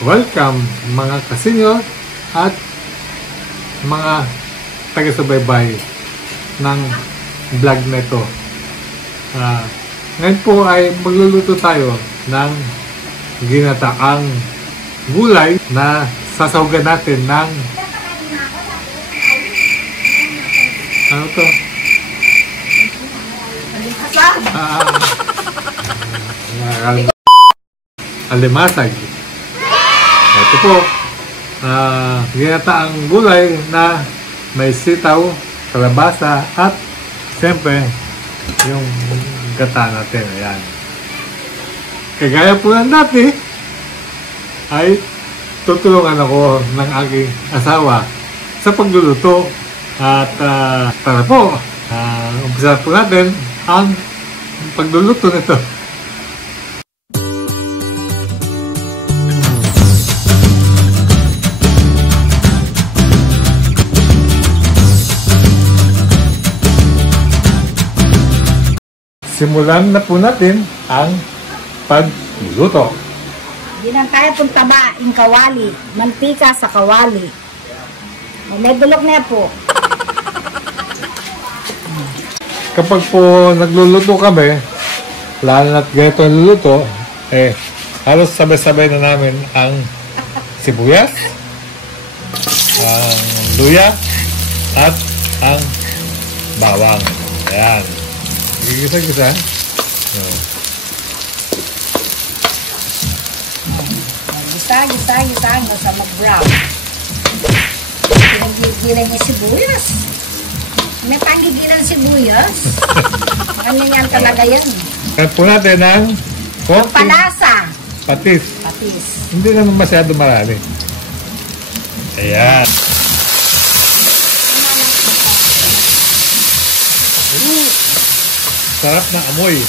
welcome mga kasenyor at mga taga-subaybay ng vlog na ito. Ngayon po ay magluluto tayo ng ginataang gulay na sasawagan natin ng ano to? Alimasag. Ito po, ginataang gulay na may sitaw, kalabasa, at siyempre, yung gata natin. Ayan. Kagaya po lang dati, ay tutulungan ako ng aking asawa sa pagluluto. At tara po, umpisa po natin ang pagluluto nito. Simulan na po natin ang pagluluto. Ginantaya pong taba, yung kawali, mantika sa kawali. May dulok na po. Kapag po nagluluto kami, lalo na't ganito ang luluto, halos sabay-sabay na namin ang sibuyas, ang luya, at ang bawang. Ayan. Gigisa-gisa. Gisa hanggang sa mag-brown. Pinag-gigilan niya sibuyas. May panggigilan sibuyas. Ano yan talaga yan? Kaya po natin ang palasa. Patis. Patis. Hindi naman masyado marami. Ayan. Sarap na amoy.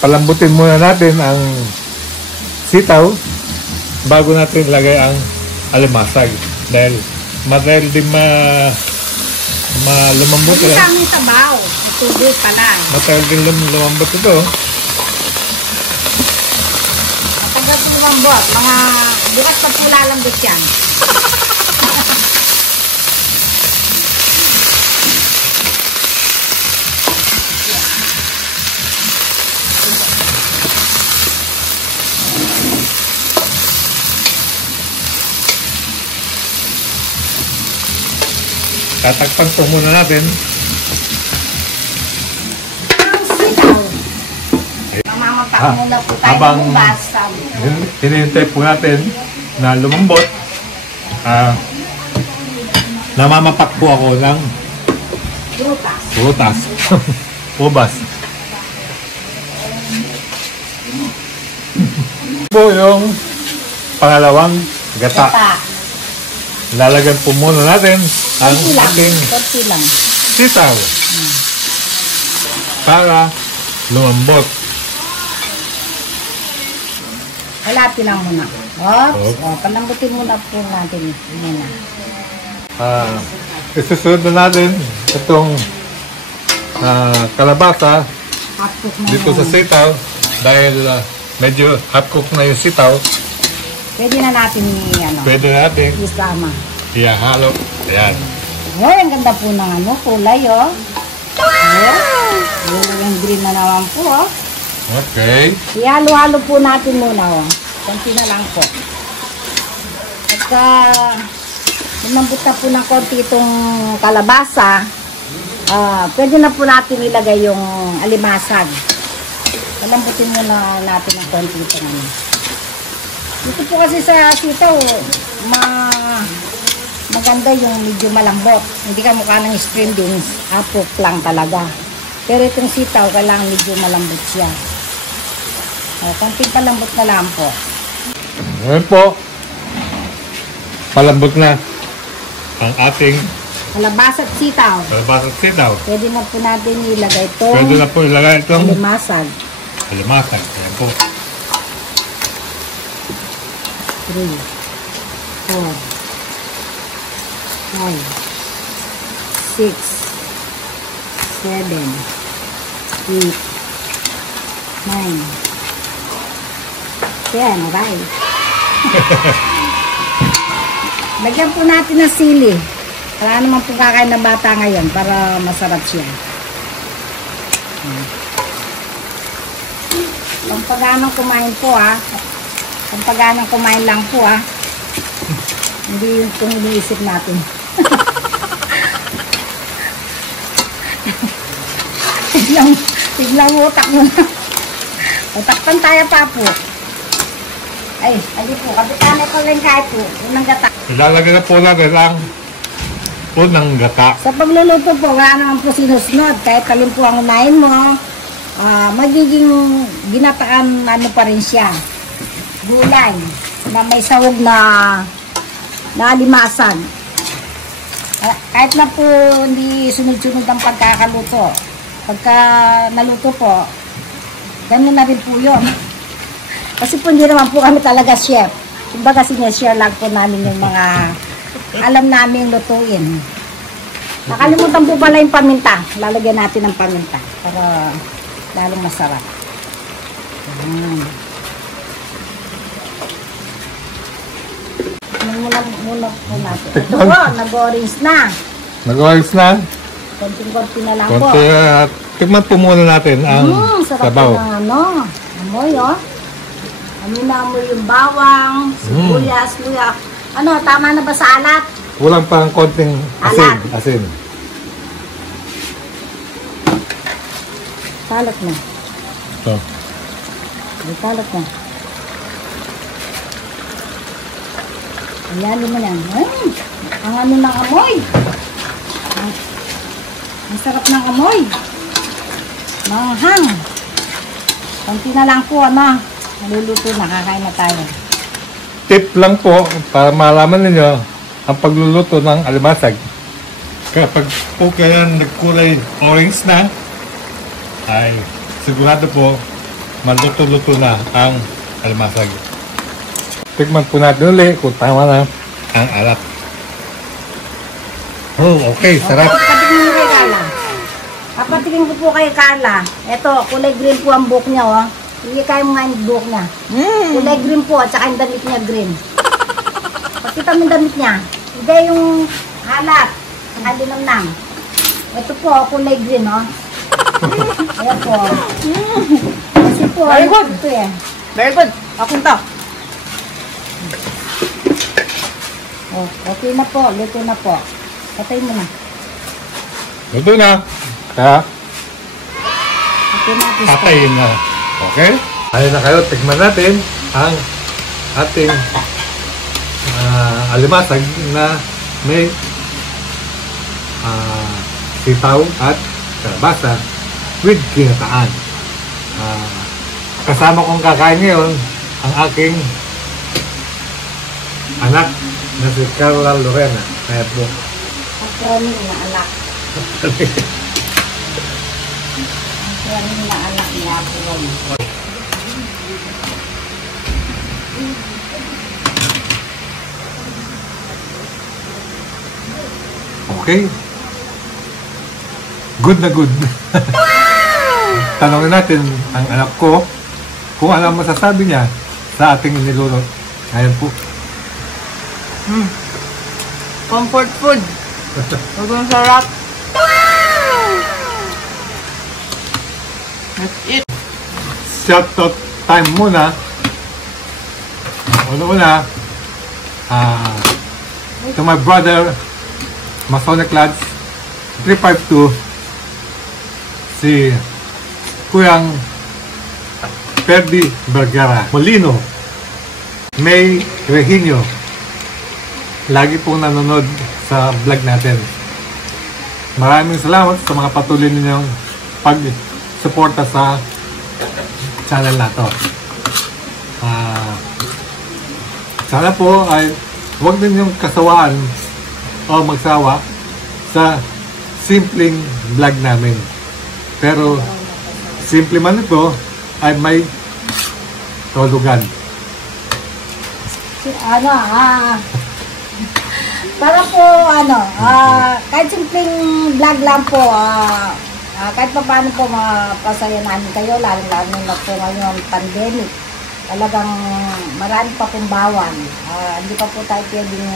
Palambutin muna natin ang sitaw bago natin ilagay ang alimasag dahil matagal din lumambot. Hindi kami sabaw. Itubo pala. Matagal din lumambot ito. Matagal din lumambot. Mga bukas pa po lalambot yan. Tatakpan po muna natin. Ang sitaw. Mamamapak muna po tayo habang ng basag. hinihintay po natin na lumambot, namamapak po ako ng prutas. Ubas. Po yung pangalawang gata. Lalagyan po muna natin ang ating sitaw para lumambot. Halapin lang muna. Palambutin muna po natin. Isusunod na natin itong kalabasa dito sa sitaw dahil medyo half-cook na yung sitaw. Pwede na natin isama. Ihalo. Ayan. Oh, ang ganda po ng kulay, oh. Wow! Yung green na naman po, oh. Okay. Ihalo-halo po natin muna, oh. Konti na lang po. Pagka lumambot na po ng konti itong kalabasa, pwede na po natin ilagay yung alimasag. Palambutin muna natin ng konti ito naman. Dito po kasi sa sitaw, maganda yung medyo malambot. Hindi ka mukha ng string beans, apok lang talaga. Pero itong sitaw, kailangan medyo malambot siya. Konting palambot na lang po. Ngayon po, palambot na ang ating kalabasa at sitaw. kalabasa at sitaw. Pwede na po natin ilagay ito. Pwede na po ilagay itong alimasag. Ayan po. 3, 4, 5, 6, 7, 8, 9, 10, right? Lagyan po natin ng sili. Wala naman po kakain ng bata ngayon para masarap siya. Pampaganang kumain po Pampaganang kumain lang po Hindi yung kung iniisip natin. Tiglang utak mo na. Utak pantaya pa po. Ay po. Kapitanay ko lang kahit po. Unang gata. Ilalagay na po natin ang unang gata. Sa pagluluto po, wala naman po sinusunod. Kahit alin po ang unahin mo, magiging ginataan pa rin siya. Gulay na may sawog na alimasag. Kahit na po hindi sunod-sunod ang pagkakaluto. Pagka naluto po, ganun na rin po yun. Kasi po hindi naman po kami talaga chef. Kumbaga sineshare lang po namin yung mga alam namin lutuin. Nakalimutan po pala yung paminta. Lalagyan natin ng paminta para lalong masarap. Muna po natin. Ito po, nag-orange na. Nag-orange na? Konting-konti na lang po. Konti at tikman po muna natin ang sarap sabaw. Sarap na amoy Amoy na amoy yung bawang, sibuyas, luya. Tama na ba sa alat? Kulang pa ang konting asin. Talat na. Ito. Talat na. Ayan mo na. Ang ng amoy. Ang sarap ng amoy. Manghang. Konti na lang po, naluluto na, kakain na tayo. Tip lang po para malaman ninyo ang pagluluto ng alimasag. Kapag po kayo nagkulay orange na, ay sigurado po maluto-luto na ang alimasag. Tikman po natin ulit kung tama na ang alat. Okay, sarap. Papatigin mo kay Carla. Papatigin ko po kay Carla. Ito, kulay green po ang buhok niya, Hindi kayo mga yung buhok niya. Kulay green po, at saka yung damit niya green. Pakita mo yung damit niya. Hindi yung halat. Saka dinamnam. Ito po, kulay green, Ayan po. Kasi po, very good. Ito Very good. Akong to. Okay na po. Luto na po. Patay mo na. Luto na. Kaya, Okay na. patayin na. Okay? Ayun na kayo, tikman natin ang ating alimasag na may sitaw at kalabasa with ginataan. Kasama kong kakain ngayon ang aking anak na si Carla Lorena. Kaya po. Ang krami na alak. Ang krami na alak niya po. Okay. Good na good. Tanongin natin ang anak ko kung ano masasabi niya sa ating inilulot. Ayan po. Comfort food. Sobrang sarap. That's it. Shoutout time muna. Una-una, to my brother, Masonic Lads 352, si Kuyang Perdi Vergara Molino, May Reginio, lagi pong nanonood sa vlog natin. Maraming salamat sa mga patuloy ninyong pag-suporta sa channel na to. Sana po ay huwag ninyong kasawaan o magsawa sa simpleng vlog namin. Pero simple man ito ay may tulugan. Para po, kahit simpleng vlog lang po, kahit pa paano po mapasaya namin kayo, lalo-lalo na po ngayon pandemic. Talagang marami pa pong bawan. Hindi pa po tayo pwedeng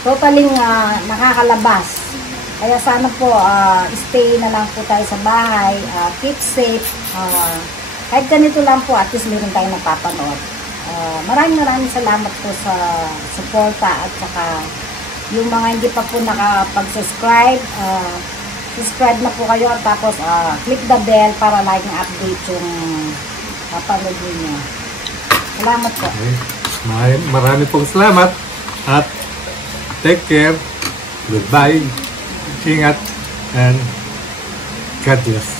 totaling nakakalabas. Kaya sana po stay na lang po tayo sa bahay, keep safe. Kahit ganito lang po, at least meron tayo napapanood. Maraming salamat po sa suporta at saka yung mga hindi pa po nakapag-subscribe, subscribe na po kayo at tapos click the bell para laging update yung papanood niyo. Salamat po. Okay. Marami pong salamat at take care. Goodbye. Ingat and God bless.